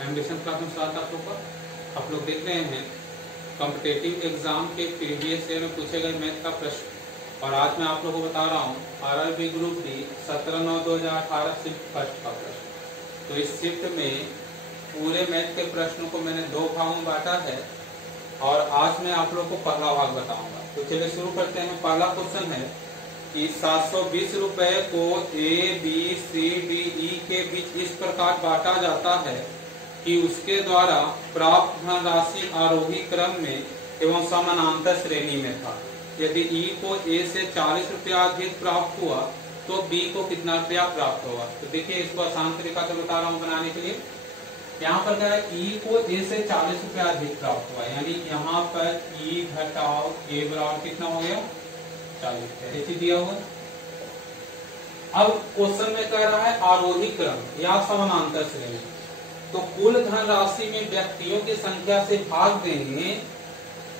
Ambition class में स्वागत आप लोग का। आप लोग देख रहे हैं कॉम्पिटेटिव एग्जाम के प्रीवियस ईयर में पूछे गए मैथ का प्रश्न, और आज मैं आप लोगों को बता रहा हूँ RRB group D 17/9/2018 shift first का प्रश्न। तो इस शिफ्ट में पूरे मैथ के प्रश्नों को मैंने दो भागों में बांटा है और आज मैं आप लोग को पहला भाग बताऊंगा। तो चलिए शुरू करते हैं। पहला क्वेश्चन है कि 720 रुपए को A B C D E के बीच इस प्रकार बांटा जाता है कि उसके द्वारा प्राप्त धनराशि आरोही क्रम में एवं समानांतर श्रेणी में था। यदि ई को ए से 40 रुपया अधिक प्राप्त हुआ तो बी को कितना रुपया प्राप्त होगा। तो देखिए इसको आसान तरीका से बता रहा हूँ बनाने के लिए। यहाँ पर क्या है, ई को ए से 40 रुपया अधिक प्राप्त हुआ, यानी यहाँ पर ई घटाओ ए बराबर कितना हो गया 40 रुपया, ऐसे दिया हुआ। अब क्वेश्चन में कह रहा है आरोही क्रम या समानांतर श्रेणी, तो कुल धनराशि में व्यक्तियों की संख्या से भाग देंगे,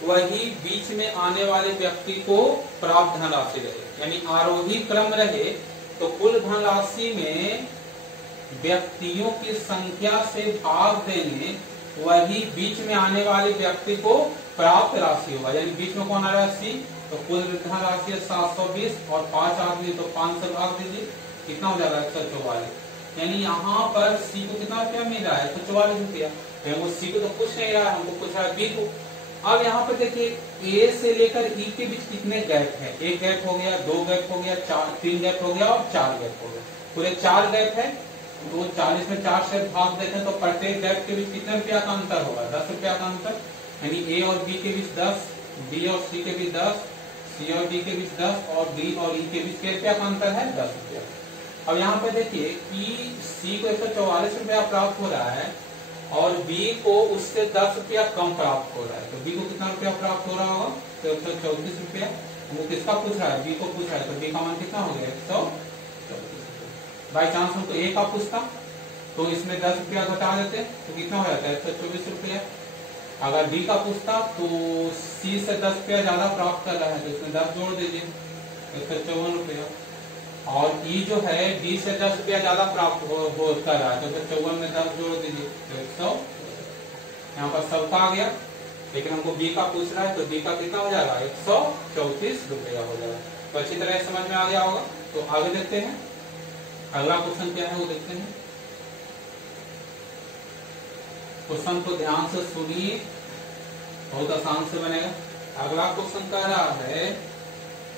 वही बीच में आने वाले व्यक्ति को प्राप्त धनराशि रहे, यानी आरोही क्रम रहे तो कुल धनराशि में व्यक्तियों की संख्या से भाग देंगे, वही बीच में आने वाले व्यक्ति को प्राप्त राशि होगा। यानी बीच में कौन आ रहा है सी, तो कुल धनराशि 720 और 5 आदमी तो 5 से भाग दीजिए, कितना हो जाएगा 144। यानी यहाँ पर सी को कितना रुपया मिल रहा है 144 रुपया। वो सी को तो कुछ नहीं रहा है, हमको पूछ रहा है बी को। अब यहाँ पर देखिए ए से लेकर ई के बीच कितने गैप है, एक गैप हो गया, दो गैप हो गया, 3 गैप हो गया और 4 गैप हो गया, पूरे 4 गैप है। तो 40 में 4 से भाग देखें तो प्रत्येक गैप के बीच कितने रुपया का अंतर होगा 10 रुपया का अंतर, यानी ए और बी के बीच 10, बी और सी के बीच 10, सी और डी के बीच 10 और डी और ई के बीच रुपया का अंतर है 10 रुपया। अब यहाँ पे देखिए कि सी को 144 रुपया प्राप्त हो रहा है और बी को उससे 10 रुपया कम प्राप्त हो रहा है, तो बी को कितना रुपया प्राप्त हो रहा होगा तो 134 रुपया। वो किसका पूछ रहा है, बी को पूछ रहा है, तो बी का मान कितना हो गया 134। बाई चांस हमको ए का पूछता तो इसमें 10 रुपया घटा देते तो कितना हो जाता है 124 रुपया। अगर डी का पूछता तो सी से 10 रुपया ज्यादा प्राप्त कर रहा है तो इसमें 10 जोड़ दीजिए 154 रुपया, और ई जो है डी से 10 रुपया ज्यादा प्राप्त कर रहा है तो 154 में 10 जोड़ दीजिए तो 100। यहाँ पर सबका आ गया, लेकिन हमको बी का पूछ रहा है तो बी का कितना हो जाएगा 134 रुपया हो जाएगा। तो अच्छी तरह समझ में आ गया होगा। तो आगे देखते हैं अगला क्वेश्चन क्या है वो देखते हैं। क्वेश्चन को ध्यान से सुनिए, बहुत आसान से बनेगा। अगला क्वेश्चन कह रहा है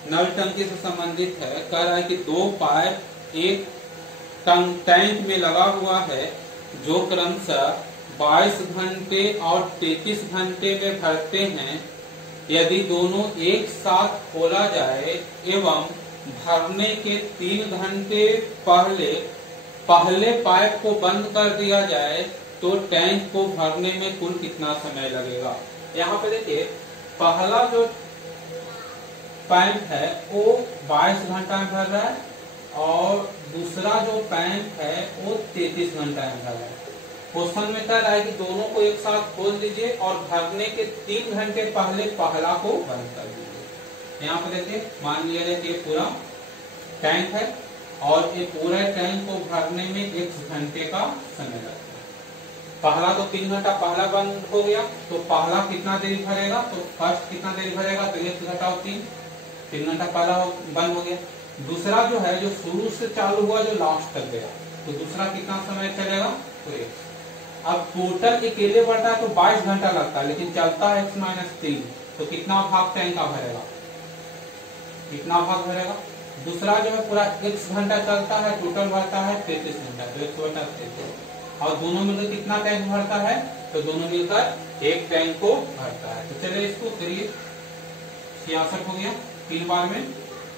नल टंकी से संबंधित है। कह रहा है कि 2 पाइप एक टैंक में लगा हुआ है जो क्रमशः 22 घंटे और 33 घंटे में भरते हैं। यदि दोनों एक साथ खोला जाए एवं भरने के 3 घंटे पहले पाइप को बंद कर दिया जाए तो टैंक को भरने में कुल कितना समय लगेगा। यहाँ पे देखिए पहला जो पाइप है वो 22 घंटा में भर रहा है और दूसरा जो पाइप है वो 33 घंटा में भर रहा है। क्वेश्चन में कह रहा है कि दोनों को एक साथ खोल दीजिए और भरने के 3 घंटे पहले पहला को बंद कर दीजिए। यहाँ पे देखिए मान लिया जाए कि ये पूरा टैंक है और ये पूरा टैंक को भरने में 1 घंटे का समय लगता है। पहला तो 3 घंटा पहला बंद हो गया तो पहला कितना देरी भरेगा, तो फर्स्ट कितना देरी भरेगा तो 1 घटाओ 3 घंटा पहला बंद हो गया। दूसरा जो है जो शुरू से चालू हुआ जो लास्ट तक गया तो दूसरा कितना समय चलेगा तो 1। अब टोटल अकेले बढ़ता है तो 22 घंटा लगता है, लेकिन चलता है x-3 तो कितना भाग टैंक का भरेगा, कितना भाग भरेगा। दूसरा जो है पूरा x घंटा चलता है, टोटल भरता है 33 घंटा तो 100/33, और दोनों मिलकर कितना टैंक भरता है तो दोनों मिलकर एक टैंक को भरता है। तो चलिए इसको करिए 66 हो गया 3 बार में,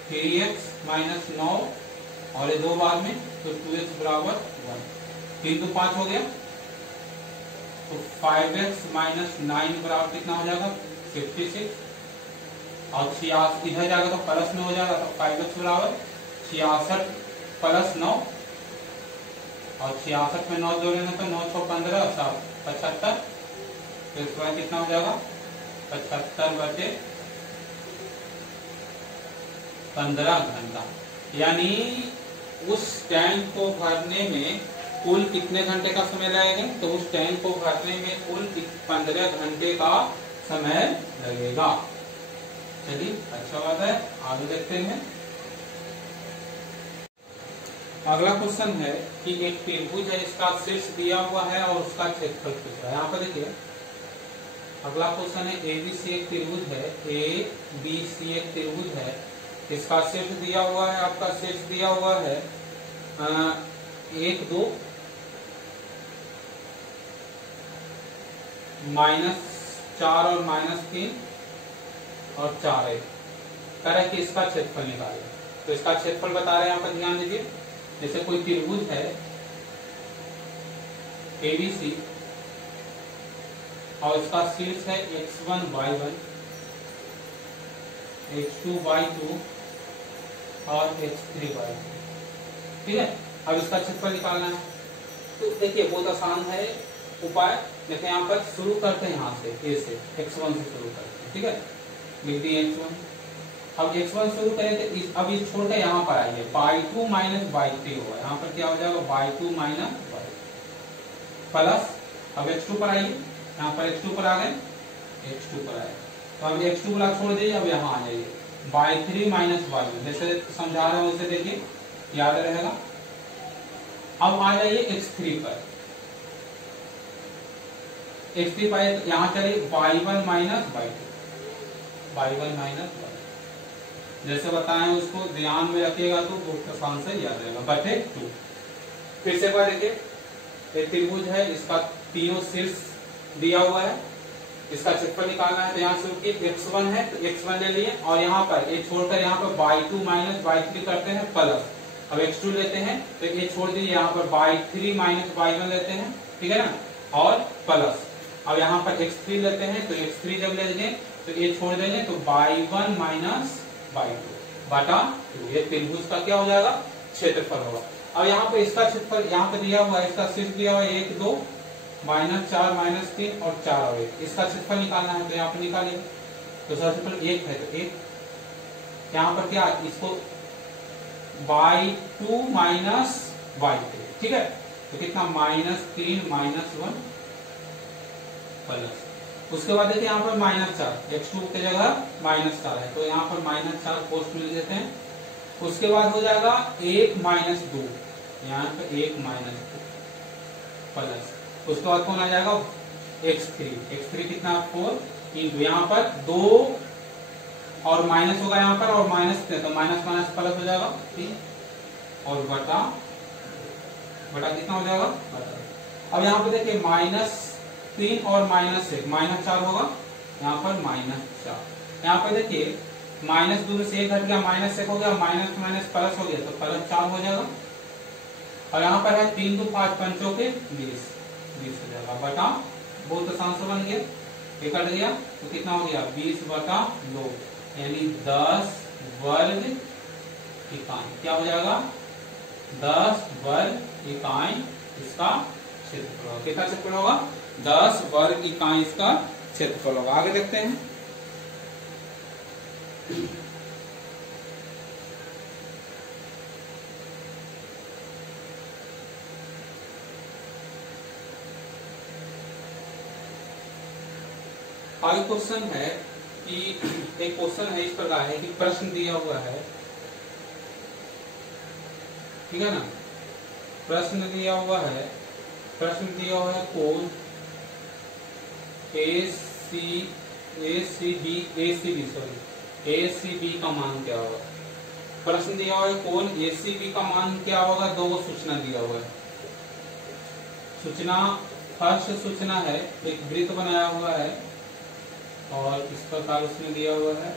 3x - 9 और ये 2 बार में तो 2x बराबर 1, 3 तो 5 हो गया तो 5x - 9 बराबर कितना हो जाएगा 56, और 66 इधर जाएगा तो प्लस में हो जाएगा तो 5x बराबर 66 + 9, और 66 में 9 जोड़ेंगे तो 9 6 15 7 75, तो इसके बाद कितना हो जाएगा 75/15 घंटा। यानी उस टैंक को भरने में कुल कितने घंटे का समय लगेगा, तो उस टैंक को भरने में कुल 15 घंटे का समय लगेगा। चलिए अच्छा बात है, आगे देखते हैं। अगला क्वेश्चन है कि एक त्रिभुज है, इसका शीर्ष दिया हुआ है और उसका क्षेत्रफल पूछ रहा है। यहाँ पर देखिए अगला क्वेश्चन है, ABC एक त्रिभुज है, ABC एक त्रिभुज है, इसका शीर्ष दिया हुआ है, आपका शीर्ष दिया हुआ है 1 2 -4 और -3 और 4 1 तरह की इसका क्षेत्रफल निकालें। तो इसका क्षेत्रफल बता रहे हैं, यहाँ पर ध्यान दीजिए। जैसे कोई त्रिभुज है ABC और इसका शीर्ष है x1 y1 x2 y2 और x3 y3, ठीक है। अब इसका क्षेत्रफल निकालना है। तो देखिए बहुत आसान है उपाय। देखिए यहाँ पर शुरू करते हैं, यहाँ से A से x1 से शुरू करते हैं, ठीक है। लिख दिए x1। अब x1 शुरू करें तो अब इस छोटे यहाँ पर आइए, y2 माइनस y3 होगा। यहाँ पर क्या हो जाएगा, y2 माइनस y प्लस, अब x2 पर आइए, यहाँ पर x2 पर आ गए, x2 पर आए तो अब x2 को छोड़ दीजिए, अब यहाँ आ जाइए y3 माइनस y1, जैसे समझा रहे हो उसे देखिए याद रहेगा। अब आ जाइए x3 पर, x3 पर यहाँ चलिए y1 minus y2, y1 minus y2 जैसे बताएं उसको ध्यान में रखिएगा तो बहुत आसान से याद रहेगा, बटे 2। फिर से बार देखिए एक त्रिभुज है, इसका तीनों शीर्ष दिया हुआ है, इसका क्षेत्रफल निकालना है। तो यहाँ शुरू की x1 है तो x1 ले लिए और यहाँ पर ये छोड़कर यहाँ पर y2 माइनस y3 करते हैं प्लस, अब x2 लेते हैं तो ये छोड़ दीजिए, यहाँ पर y3 माइनस y1 लेते हैं, ठीक है ना, और प्लस। अब यहाँ पर x3 लेते हैं तो x3 जब ले लेंगे तो ये छोड़ देंगे तो y1 माइनस y2 बटा 2, ये त्रिभुज का क्या हो जाएगा, क्षेत्रफल होगा। अब यहाँ पे इसका क्षेत्रफल यहाँ पे दिया हुआ है, इसका शीर्ष दिया हुआ है 1 2 -4 -3 और 4 और 1, इसका क्षेत्रफल निकालना है तो यहाँ पे निकालिए। तो क्षेत्रफल 1 है तो 1, यहाँ पर क्या इसको y2 माइनस y3, ठीक है, तो कितना -3 -1 प्लस। उसके बाद देखिए यहाँ पर -4, x2 की जगह -4 है तो यहाँ पर -4 पोस्ट मिल देते हैं। उसके बाद हो जाएगा 1 -2, यहाँ पर 1 -2 प्लस। उसके बाद कौन आ जाएगा x3 कितना 4 इंटू यहाँ पर 2 और माइनस होगा यहाँ पर और माइनस तो माइनस माइनस प्लस हो जाएगा, ठीक, और बटा कितना हो जाएगा बटा। अब यहाँ पे देखिए -3 और -1 -4 होगा, यहाँ पर -4। यहाँ पे देखिए -2 से 1 घट गया, -1 हो गया, माइनस माइनस प्लस हो गया तो प्लस 4 हो जाएगा। और यहाँ पर है 3 2 5 5 के 20 हो जाएगा बटा, बहुत आसान से बन गया, ये कट गया तो कितना हो गया 20 बटा 2 यानी 10 वर्ग इकाई, क्या हो जाएगा 10 वर्ग इकाई इसका क्षेत्रफल होगा। कितना क्षेत्रफल होगा 10 वर्ग इकाई इसका क्षेत्रफल होगा। आगे देखते हैं। आगे क्वेश्चन है कि एक क्वेश्चन है इस प्रकार है कि प्रश्न दिया हुआ है, ठीक है ना, प्रश्न दिया हुआ है कोण ACB का मान क्या होगा। प्रश्न दिया हुआ है कोण ACB का मान क्या होगा, दो सूचना दिया हुआ है। सूचना फर्स्ट सूचना है एक वृत्त बनाया हुआ है और इस प्रकार उसमें दिया हुआ है,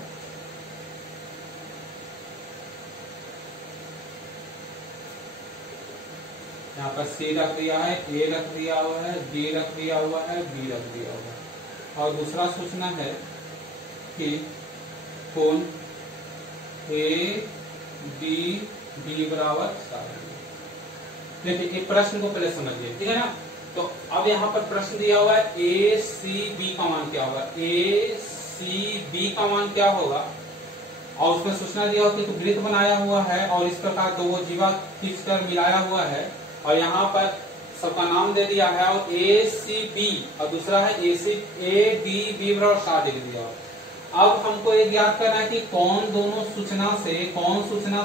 यहाँ पर C रख दिया है, A रख दिया हुआ है, D रख दिया हुआ है, B रख दिया हुआ है। और दूसरा सूचना है कि कोण ADB बराबर 7। देखिए एक प्रश्न को पहले समझिए, ठीक है ना। तो अब यहाँ पर प्रश्न दिया हुआ है ACB का मान क्या होगा, ACB का मान क्या होगा, और उसमें सूचना दिया हुआ कि तो वृत्त बनाया हुआ है और इस प्रकार दो जीवा खींचकर मिलाया हुआ है और यहाँ पर सबका नाम दे दिया है और ए सी बी और दूसरा है ए बी बी बराबर 60 डिग्री दिया हुआ। अब हमको ये ज्ञात करना है कि कौन सूचना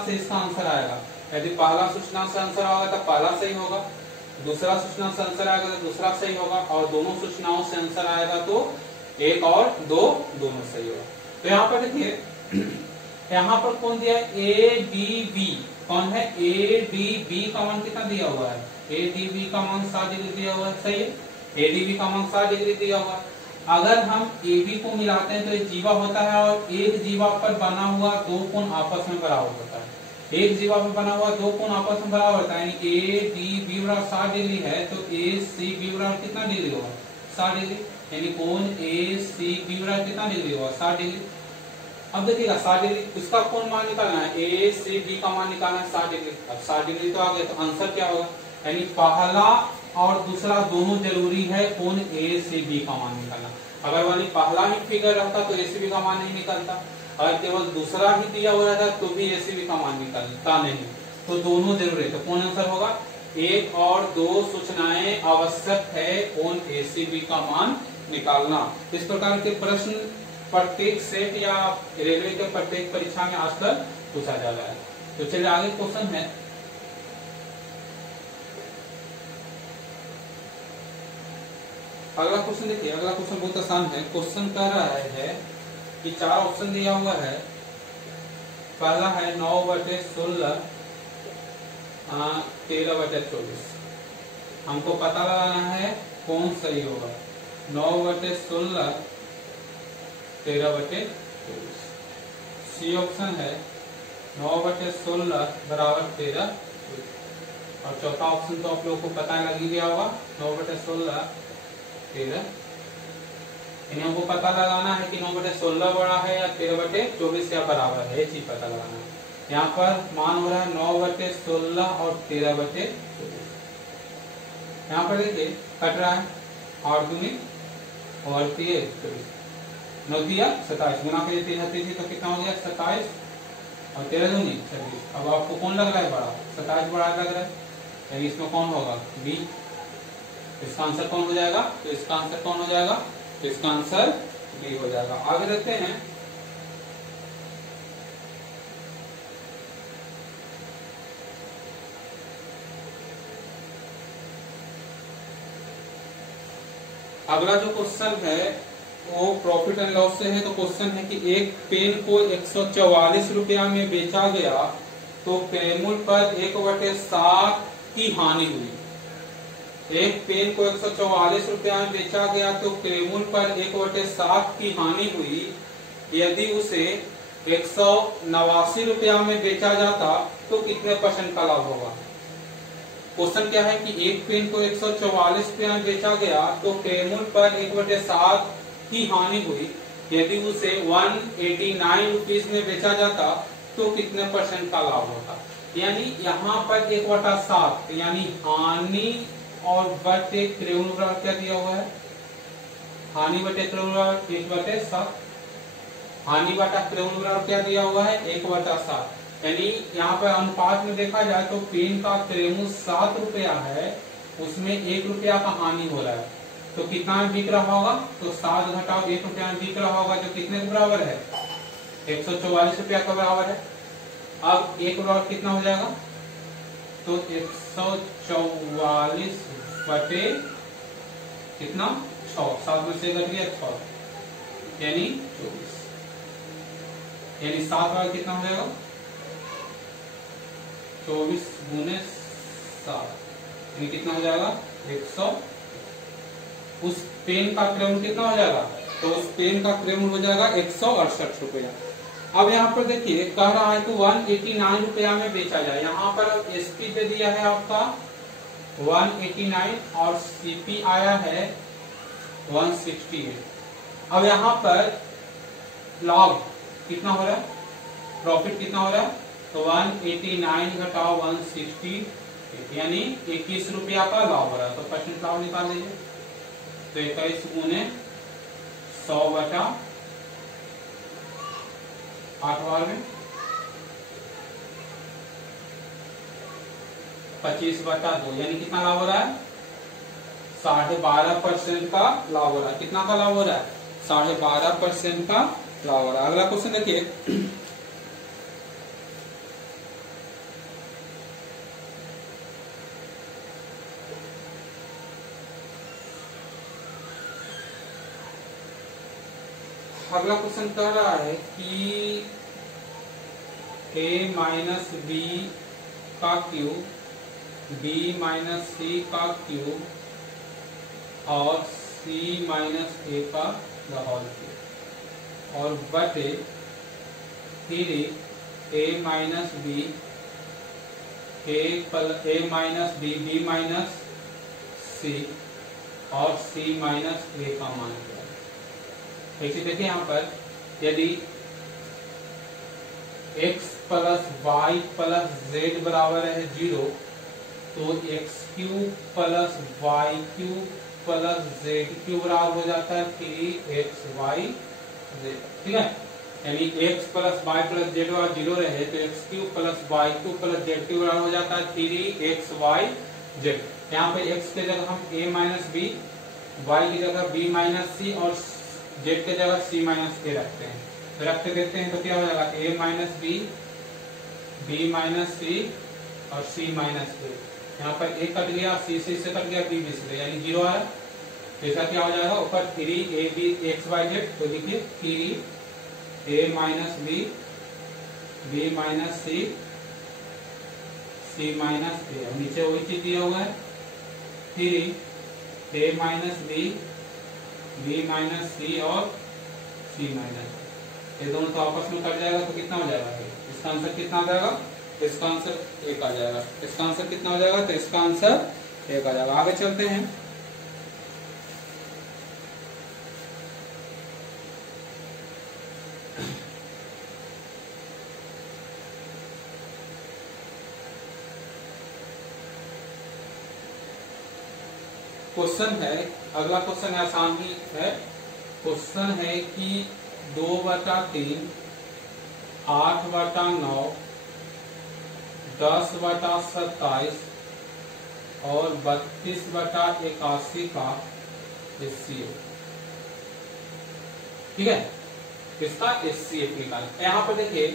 से इसका आंसर आएगा। यदि पहला सूचना से आंसर आएगा तो पहला सही होगा, दूसरा सूचना से आंसर आएगा तो दूसरा सही होगा, और दोनों सूचनाओं से आंसर आएगा तो एक और दो दोनों सही होगा। तो यहाँ पर देखिए, यहाँ पर कौन दिया है, ए डी बी। कौन है, ए डी बी का मान कितना दिया हुआ है, ए डी बी का मान 60 डिग्री दिया हुआ है, सही है। ए डी बी का मान 60 डिग्री दिया हुआ है। अगर हम ए बी को मिलाते हैं तो एक जीवा होता है और एक जीवा पर बना हुआ दो कोण आपस में बराबर होता है। एक जीवा पर बना हुआ दो कोण आपस में बराबर होता है, यानी ए डी बी बराबर 60 डिग्री है तो ए सी बी बराबर कितना डिग्री होगा, 60 डिग्री। यानी कोण ए सी बी बराबर कितना डिग्री होगा, 60 डिग्री। अब देखिएगा 60 डिग्री उसका कोण मान निकालना है, ए सी बी का मान निकालना है 60 डिग्री। अब 60 डिग्री तो आ गया, तो आंसर क्या होगा, यानी पहला और दूसरा दोनों जरूरी है कोण ए सी बी का मान निकालना। अगर वाली पहला ही फिगर रहता तो ए सी बी का मान नहीं निकलता, अगर केवल दूसरा ही दिया हुआ रहता तो भी ए सी बी का मान निकलता नहीं। तो दोनों जरूरी है, तो कौन आंसर होगा, एक और दो सूचनाएं आवश्यक है कोण ए सी बी का मान निकालना। इस प्रकार के प्रश्न प्रत्येक सेट या रेलवे के प्रत्येक परीक्षा में आजकल पूछा जा रहा है। तो चलिए आगे क्वेश्चन है, अगला क्वेश्चन देखिए। अगला क्वेश्चन बहुत आसान है। क्वेश्चन कह रहा है कि 4 ऑप्शन दिया हुआ है। पहला है 9/16 13/24। हमको पता लगाना है कौन सही होगा, 9/16 13/24। सी ऑप्शन है 9/16 बराबर 13। और चौथा ऑप्शन तो आप लोगों को पता लग गया होगा, 9/16 13। हमको पता लगाना है कि 9/16 बड़ा है या 13/24 या बराबर है, ये चीज पता लगाना है। यहाँ पर मान हो रहा है 9/16 और 13/24। यहाँ पर देखिए कट रहा है, 8 दूनी और 23, 9 दिया 27, गुना के 3 तो कितना हो गया 27 और 13 दूनी 26। अब आपको कौन लग रहा है बड़ा, 27 बड़ा लग रहा है, यानी इसमें कौन होगा, बी। इसका आंसर कौन हो जाएगा, तो इसका आंसर कौन हो जाएगा, तो इसका आंसर बी हो जाएगा। आगे देखते हैं, अगला जो क्वेश्चन है वो प्रॉफिट एंड लॉस से है। तो क्वेश्चन है कि एक पेन को 144 रुपया में बेचा गया तो क्रेमूल पर 1/7 की हानि हुई। एक पेन को 144 रुपया में बेचा गया तो क्रेमूल पर 1/7 की हानि हुई। यदि उसे 189 रुपया में बेचा जाता तो कितने % का लाभ होगा। क्वेश्चन क्या है कि एक पेन को 144 रुपया में बेचा गया तो क्रेमूल पर 1/7 की हानि हुई। यदि उसे 189 रुपीज में बेचा जाता तो कितने % का लाभ होता। यानी यहाँ पर 1/7 यानी हानि और बटे क्रेमूल बराबर क्या दिया हुआ है, हानि बटे क्रेमूल बराबर 1/7। हानि बटा क्रेमूल बराबर क्या दिया हुआ है, 1/7। यानी यहाँ पर अनुपात में देखा जाए तो पेन का क्रेमूल 7 रुपया है, उसमें 1 रुपया का हानि हो रहा है, तो कितना में बिक रहा होगा, तो 7 घटाओ 1 रुपया में बिक रहा होगा, जो कितने के बराबर है, 144 रुपया के बराबर है। अब 1 बराबर कितना हो जाएगा, तो 144 बटे कितना 6, 7 में से घट गया 6 यानी 24, यानी 7 बराबर कितना हो जाएगा, 24 गुने 7 यानी कितना हो जाएगा 100। उस पेन का क्रेमूल कितना हो जाएगा, तो उस पेन का क्रेमूल हो जाएगा 168 रुपया। अब यहाँ पर देखिए कह रहा है कि 189 रुपया में बेचा जाए। यहाँ पर एसपी दे दिया है आपका 189 और सीपी आया है 168। अब यहाँ पर लाभ कितना हो रहा है, प्रॉफिट कितना हो रहा है, तो 189 घटाओ 168 यानी 21 रुपया का लाभ हो रहा है। तो % लाभ निकाल लीजिए, तो 21 गुने 100 बटा 8 बार में 25/2 यानी कितना लाभ हो रहा है, 12.5% का लाभ हो रहा है। कितना का लाभ हो रहा है? 12.5% का लाभ हो रहा है। अगला क्वेश्चन देखिए, अगला क्वेश्चन कह रहा है कि a माइनस बी का क्यूब, b माइनस सी का क्यूब और c माइनस ए का होल क्यूब और बटे फिर a minus b, a minus b, b minus c और c माइनस ए का मान क्या है। ऐसे देखिए यहाँ पर यदि x plus Y plus Z बराबर है 0 तो X cube plus Y cube plus Z cube बराबर हो जाता है 3xy z। ठीक है, यानी x plus Y plus Z बराबर 0 रहे तो X cube plus Y cube plus Z cube बराबर हो जाता है 3xy z। यहाँ पे x के जगह हम a माइनस बी, y की जगह b माइनस सी और z के जगह c माइनस ए रखते हैं। तो रखते देते हैं तो क्या हो जाएगा? a minus b, b minus c और c माइनस ए। यहाँ पर a कट गया, c से कट गया, b से, यानी 0 आया। ऐसा क्या हो जाएगा? ऊपर 3ab(x,y,z) तो लिखिए 3a minus b, b minus c, c minus a. नीचे वही चीज दिया हुआ है 3a minus b, b minus c और c माइनस। ये दोनों तो आपस में कट जाएगा तो कितना हो जाएगा? इसका आंसर कितना आ जाएगा? इसका आंसर 1 आ जाएगा। इसका आंसर कितना हो जाएगा? तो इसका आंसर 1 आ जाएगा। आगे चलते हैं। क्वेश्चन है, अगला क्वेश्चन आसान ही है। क्वेश्चन है कि 2/3, 8/9, 10/27 और 32/81 का HCF। ठीक है, इसका HCF निकालना। यहाँ पर देखिए,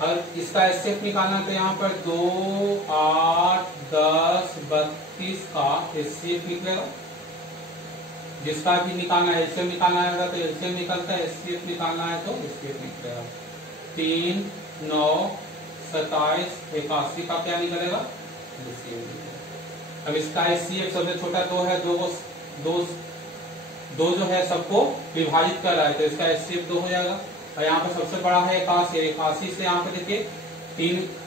अगर इसका HCF निकालना तो यहाँ पर 2, 8, 10, 32 का HCF निकलेगा। जिसका भी निकालना है, एलसीएम निकालना है तो एलसीएम निकलता है, एचसीएफ निकालना है तो एचसीएफ निकलेगा। 3, 9, 27, 81 का क्या निकलेगा? अब इसका एचसीएफ सबसे छोटा 2 है, दो जो है सबको विभाजित कर रहा है तो इसका एचसीएफ 2 हो जाएगा। और यहाँ पर सबसे बड़ा है 81, 81 से यहाँ पे देखिए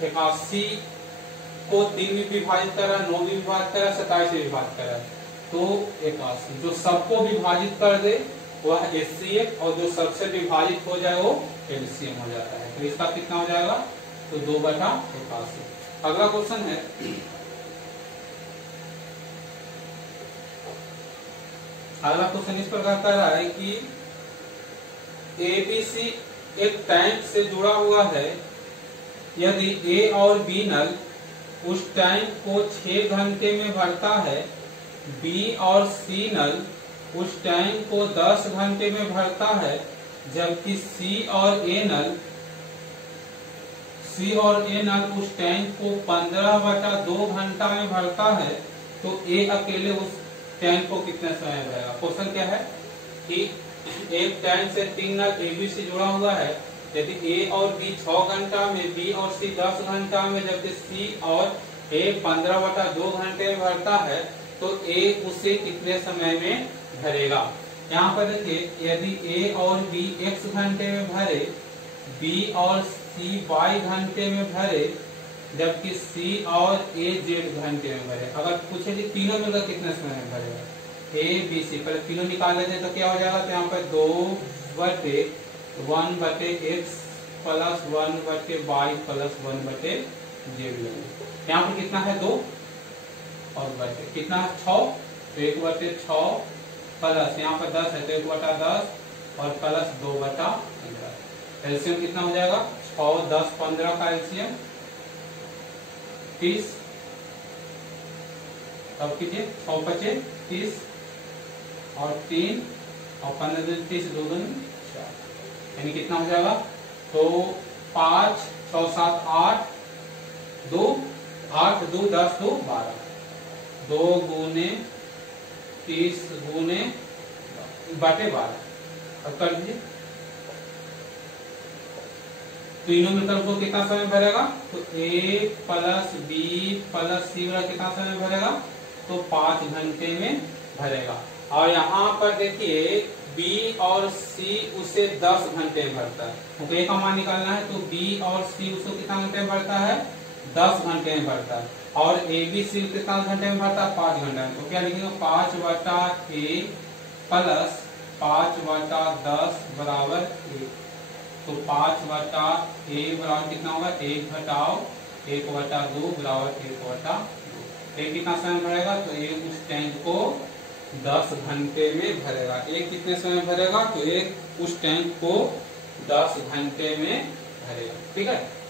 81 को 3 भी विभाजित कर रहा है, 9 भी विभाजित कर रहा है, 27 भी विभाजित कर रहा है तो 81। जो सबको विभाजित कर दे वह एचसीएफ और जो सबसे विभाजित हो जाए वो एलसीएम हो जाता है। तो इसका कितना हो जाएगा? तो 2/81। अगला क्वेश्चन है, अगला क्वेश्चन इस प्रकार कर रहा है कि एबीसी एक टैंक से जुड़ा हुआ है। यदि ए और बी नल उस टैंक को 6 घंटे में भरता है, बी और सी नल उस टैंक को 10 घंटे में भरता है, जबकि सी और ए नल उस टैंक को 15/2 घंटा में भरता है, तो ए अकेले उस टैंक को कितने समय में भरेगा? क्वेश्चन क्या है कि एक टैंक से 3 नल ए बी से जुड़ा हुआ है। यदि ए और बी 6 घंटा में, बी और सी 10 घंटा में, जबकि सी और ए 15/2 घंटे में भरता है, तो ए उसे कितने समय में भरेगा? यहाँ पर देखिए, यदि ए और बी x घंटे में भरे, बी और सी y घंटे में भरे, जबकि सी और ए z घंटे में भरे। अगर पूछे कि तीनों मिलकर कितने समय में भरेगा? ए बी सी, पहले तीनों निकाल लेते हैं तो क्या हो जाएगा? तो यहाँ पर 2/1/x plus 1/y plus 1/z लेंगे। यहाँ पर कितना है? 2 और बटे कितना है? 6। तो 1/6 प्लस यहाँ पर 10 है तो 1/10 और प्लस 2/15। एलसीएम कितना हो जाएगा? 6, 10, 15 का एलसीएम 30। अब कीजिए 6 × 5 = 30, और 3 और 15 दूनी 30, 2 दूनी 4, यानी कितना हो जाएगा? तो 5 6 7 8 2 8 2 10 2 12, 2 गुने 30 गुने बटे 12। अब कर दीजिए, तीनों मीटर को कितना समय भरेगा? तो A plus B plus C वाला कितना समय भरेगा? तो 5 घंटे में भरेगा। और यहाँ पर देखिए B और C उसे 10 घंटे में भरता है, तो A का मान निकालना है, तो B और C उसको कितना घंटे में भरता है? 10 घंटे में भरता है। और A B C कितना घंटे में भरता है? 5 घंटे में। तो क्या लिखेंगे? 5/A प्लस 5/10 बराबर 1। तो 5/A बराबर कितना होगा? 1 घटाओ 1/2 बराबर 1/2। एक कितना समय भरेगा? तो एक उस टैंक को 10 घंटे में भरेगा। एक कितने समय भरेगा? तो एक उस टैंक को 10 घंटे में भरेगा। ठीक है।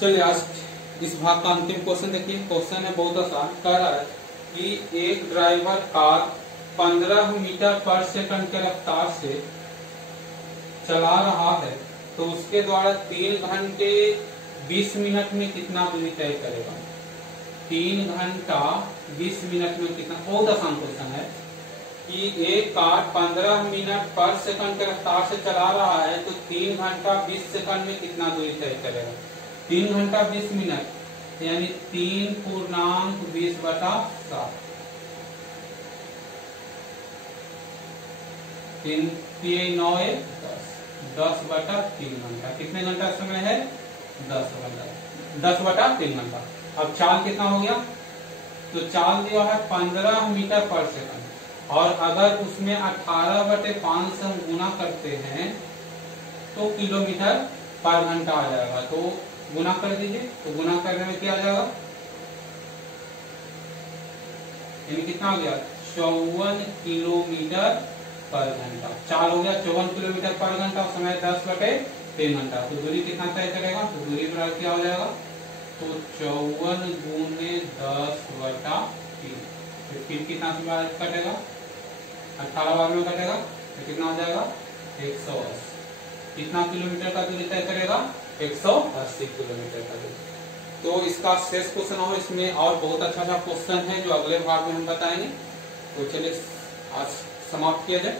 चलिए आज इस भाग का अंतिम क्वेश्चन देखिए। क्वेश्चन है बहुत आसान, कह रहा है कि एक ड्राइवर कार 15 मीटर पर सेकंड के रफ्तार से चला रहा है, तो उसके द्वारा 3 घंटे 20 मिनट में कितना दूरी तय करेगा? 3 घंटा 20 मिनट में कितना? बहुत आसान क्वेश्चन है कि एक कार 15 मिनट पर सेकंड के रफ्तार से चला रहा है, तो 3 घंटा 20 सेकंड में कितना दूरी तय करेगा? 3 घंटा 20 मिनट यानी 3/20/7, 3 9 10/3 घंटा। कितने घंटा समय है? 10 घंटा, 10/3 घंटा। अब चाल कितना हो गया? तो चाल दिया है 15 मीटर पर सेकंड, और अगर उसमें 18/5 से हम गुना करते हैं तो किलोमीटर पर घंटा आ जाएगा। तो गुना कर दीजिए, तो गुना करने में क्या आ जाएगा? यानी कितना हो गया? 54 किलोमीटर पर घंटा। चाल हो गया 54 किलोमीटर पर घंटा, समय 10/3 घंटा। तो दूरी कितना तय करेगा? तो दूरी बराबर क्या हो जाएगा? तो 54 गुने 10/3। फिर कितना समय कटेगा? 18 बार में कटेगा, तो कितना हो जाएगा? 180। कितना किलोमीटर का दूरी तय करेगा? 180 किलोमीटर का दूरी। तो इसका शेष क्वेश्चन हो, इसमें और बहुत अच्छा क्वेश्चन है जो अगले भाग में हम बताएंगे। तो चलिए आज समाप्त किया जाए।